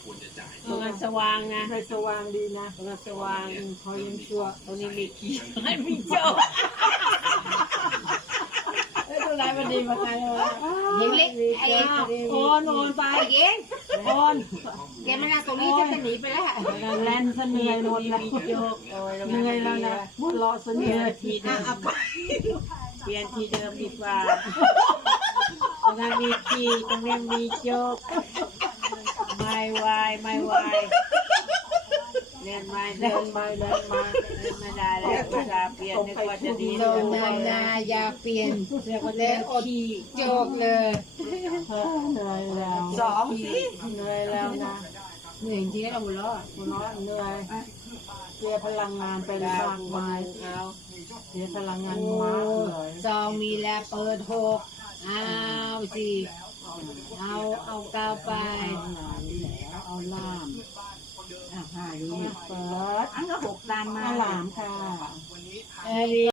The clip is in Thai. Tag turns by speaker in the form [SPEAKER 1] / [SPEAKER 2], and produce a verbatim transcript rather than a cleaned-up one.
[SPEAKER 1] ตรงนั้นสว่างนะ
[SPEAKER 2] ในสว่างดีนะ
[SPEAKER 1] ตรงนั้นสว่าง
[SPEAKER 2] พอยังชั่ว
[SPEAKER 1] ตรงนี้มีขี้ไม่มีโจ้เอ้ยตรงไหนมันดีมาไงวะ
[SPEAKER 3] เด็กเล็กไอ้
[SPEAKER 1] โอนโอนไป
[SPEAKER 3] เก่ง
[SPEAKER 1] โอน
[SPEAKER 3] แกมานั่งตรงนี้จะจะหนีไปแล้ว
[SPEAKER 2] แล่นเสเหนื่อยหมดแล้ว
[SPEAKER 1] มีโจ๊กโอ้ย
[SPEAKER 2] เหนื่อยแล้วนะบุญรอเส
[SPEAKER 1] เป
[SPEAKER 2] เห
[SPEAKER 1] ลี่
[SPEAKER 2] นื่
[SPEAKER 1] ย
[SPEAKER 2] อน ย
[SPEAKER 1] ทีเดิมเปลี่ยนทีเดิมดีกว่าตรงนั้นมีขี้ตรงนี้มีโจ๊กไม่ไหวไม่ไหวเล่นไม่
[SPEAKER 2] เล่
[SPEAKER 1] เล่
[SPEAKER 2] น
[SPEAKER 1] น
[SPEAKER 2] ไปเล่นมา
[SPEAKER 1] เล่นไม่ได้แล้วอุตส่าห์เปลี่ยนนึกว่าจะดี
[SPEAKER 3] โดนนานนาอย่าเปลี่ยน
[SPEAKER 1] เรียกว่าเล่นขี้
[SPEAKER 3] โจกเลย
[SPEAKER 2] เหนื่อยแล้ว
[SPEAKER 1] สองสิ
[SPEAKER 2] เหนื่อยแล้วนะ
[SPEAKER 3] เหนื่อยจริงๆเราหัวเราะ
[SPEAKER 2] คุณน้อยเหนื่อยเสียพลังงานไปมากมาย
[SPEAKER 1] เอา
[SPEAKER 2] เสียพลังงานมากเลย
[SPEAKER 3] ซองมีแล้วเปิดหกเอาสิเอาเอาเก้าไป
[SPEAKER 2] เอาล่าม
[SPEAKER 3] อ่ะห้าดู
[SPEAKER 2] เปิด
[SPEAKER 3] อันก็หกตามมา
[SPEAKER 2] เอาหลามค่ะ
[SPEAKER 3] เออ